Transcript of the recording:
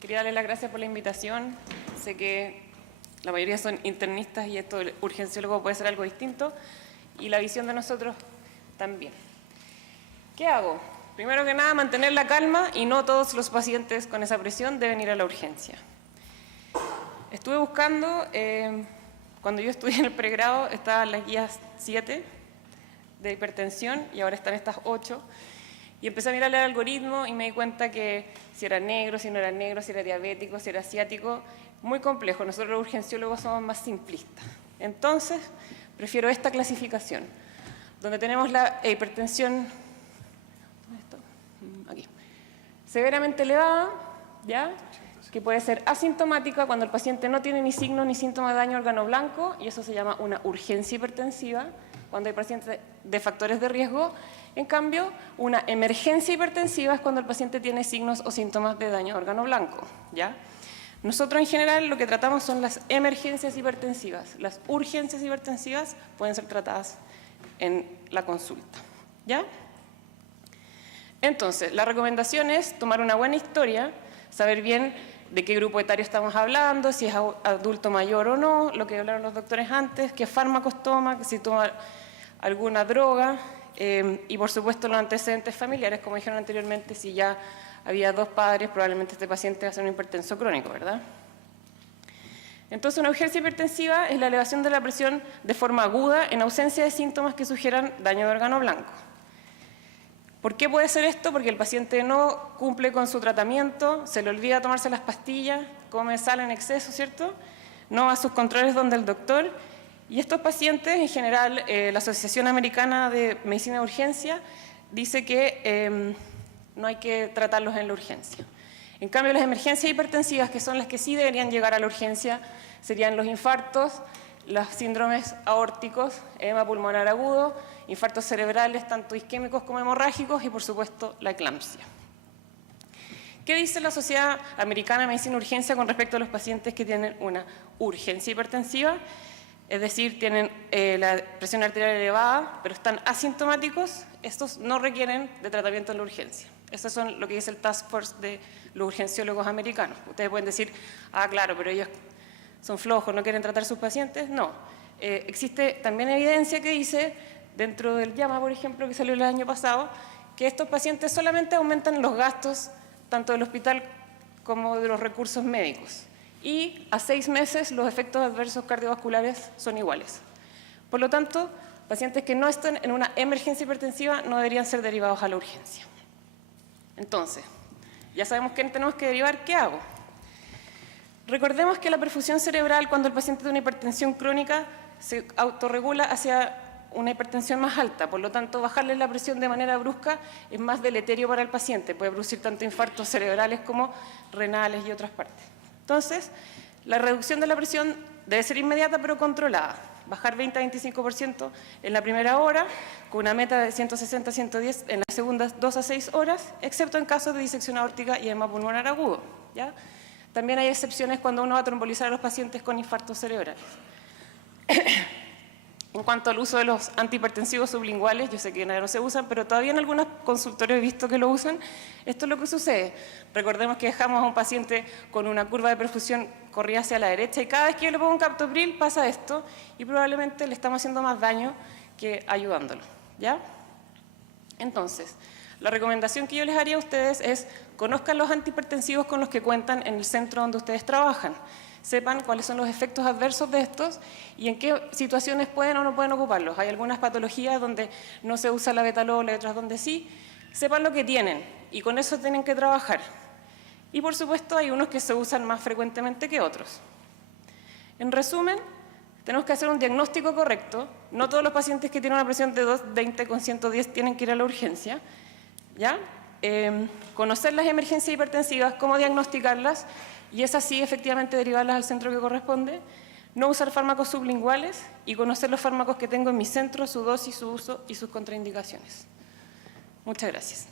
Quería darle las gracias por la invitación. Sé que la mayoría son internistas y esto del urgenciólogo puede ser algo distinto y la visión de nosotros también. ¿Qué hago? Primero que nada, mantener la calma y no todos los pacientes con esa presión deben ir a la urgencia. Estuve buscando, cuando yo estudié en el pregrado estaban las guías 7 de hipertensión y ahora están estas 8. Y empecé a mirar el algoritmo y me di cuenta que si era negro, si no era negro, si era diabético, si era asiático, muy complejo. Nosotros los urgenciólogos somos más simplistas. Entonces, prefiero esta clasificación, donde tenemos la hipertensión aquí, severamente elevada, ¿ya?, que puede ser asintomática cuando el paciente no tiene ni signos ni síntomas de daño órgano blanco, y eso se llama una urgencia hipertensiva, cuando hay pacientes de factores de riesgo. En cambio, una emergencia hipertensiva es cuando el paciente tiene signos o síntomas de daño órgano blanco, ¿ya? Nosotros en general lo que tratamos son las emergencias hipertensivas. Las urgencias hipertensivas pueden ser tratadas en la consulta, ¿ya? Entonces, la recomendación es tomar una buena historia, saber bien de qué grupo etario estamos hablando, si es adulto mayor o no, lo que hablaron los doctores antes, qué fármacos toma, si toma alguna droga, y por supuesto los antecedentes familiares, como dijeron anteriormente, si ya había 2 padres, probablemente este paciente va a ser un hipertenso crónico, ¿verdad? Entonces, una urgencia hipertensiva es la elevación de la presión de forma aguda en ausencia de síntomas que sugieran daño de órgano blanco. ¿Por qué puede ser esto? Porque el paciente no cumple con su tratamiento, se le olvida tomarse las pastillas, come sal en exceso, ¿cierto? No va a sus controles donde el doctor. Y estos pacientes, en general, la Asociación Americana de Medicina de Urgencia dice que no hay que tratarlos en la urgencia. En cambio, las emergencias hipertensivas, que son las que sí deberían llegar a la urgencia, serían los infartos, los síndromes aórticos, edema pulmonar agudo, infartos cerebrales, tanto isquémicos como hemorrágicos, y por supuesto la eclampsia. ¿Qué dice la Sociedad Americana de Medicina de Urgencia con respecto a los pacientes que tienen una urgencia hipertensiva? Es decir, tienen la presión arterial elevada, pero están asintomáticos. Estos no requieren de tratamiento en la urgencia. Eso son lo que dice el Task Force de los urgenciólogos americanos. Ustedes pueden decir, ah, claro, pero ellos son flojos, no quieren tratar a sus pacientes. No. Existe también evidencia que dice, dentro del JAMA, por ejemplo, que salió el año pasado, que estos pacientes solamente aumentan los gastos tanto del hospital como de los recursos médicos. Y a 6 meses los efectos adversos cardiovasculares son iguales. Por lo tanto, pacientes que no están en una emergencia hipertensiva no deberían ser derivados a la urgencia. Entonces, ya sabemos qué tenemos que derivar, ¿qué hago? Recordemos que la perfusión cerebral, cuando el paciente tiene una hipertensión crónica, se autorregula hacia una hipertensión más alta. Por lo tanto, bajarle la presión de manera brusca es más deleterio para el paciente. Puede producir tanto infartos cerebrales como renales y otras partes. Entonces, la reducción de la presión debe ser inmediata pero controlada. Bajar 20 a 25% en la primera hora, con una meta de 160 a 110 en las segundas 2 a 6 horas, excepto en casos de disección aórtica y edema pulmonar agudo, ¿ya? También hay excepciones cuando uno va a trombolizar a los pacientes con infartos cerebrales. En cuanto al uso de los antihipertensivos sublinguales, yo sé que no se usan, pero todavía en algunos consultorios he visto que lo usan. Esto es lo que sucede. Recordemos que dejamos a un paciente con una curva de perfusión corrida hacia la derecha y cada vez que yo le pongo un captopril pasa esto y probablemente le estamos haciendo más daño que ayudándolo, ¿ya? Entonces, la recomendación que yo les haría a ustedes es conozcan los antihipertensivos con los que cuentan en el centro donde ustedes trabajan. Sepan cuáles son los efectos adversos de estos y en qué situaciones pueden o no pueden ocuparlos. Hay algunas patologías donde no se usa la betalol y otras donde sí. Sepan lo que tienen y con eso tienen que trabajar. Y por supuesto hay unos que se usan más frecuentemente que otros. En resumen, tenemos que hacer un diagnóstico correcto. No todos los pacientes que tienen una presión de 220 con 110 tienen que ir a la urgencia, ¿ya? Conocer las emergencias hipertensivas, cómo diagnosticarlas, y es así efectivamente derivarlas al centro que corresponde, no usar fármacos sublinguales y conocer los fármacos que tengo en mi centro, su dosis, su uso y sus contraindicaciones. Muchas gracias.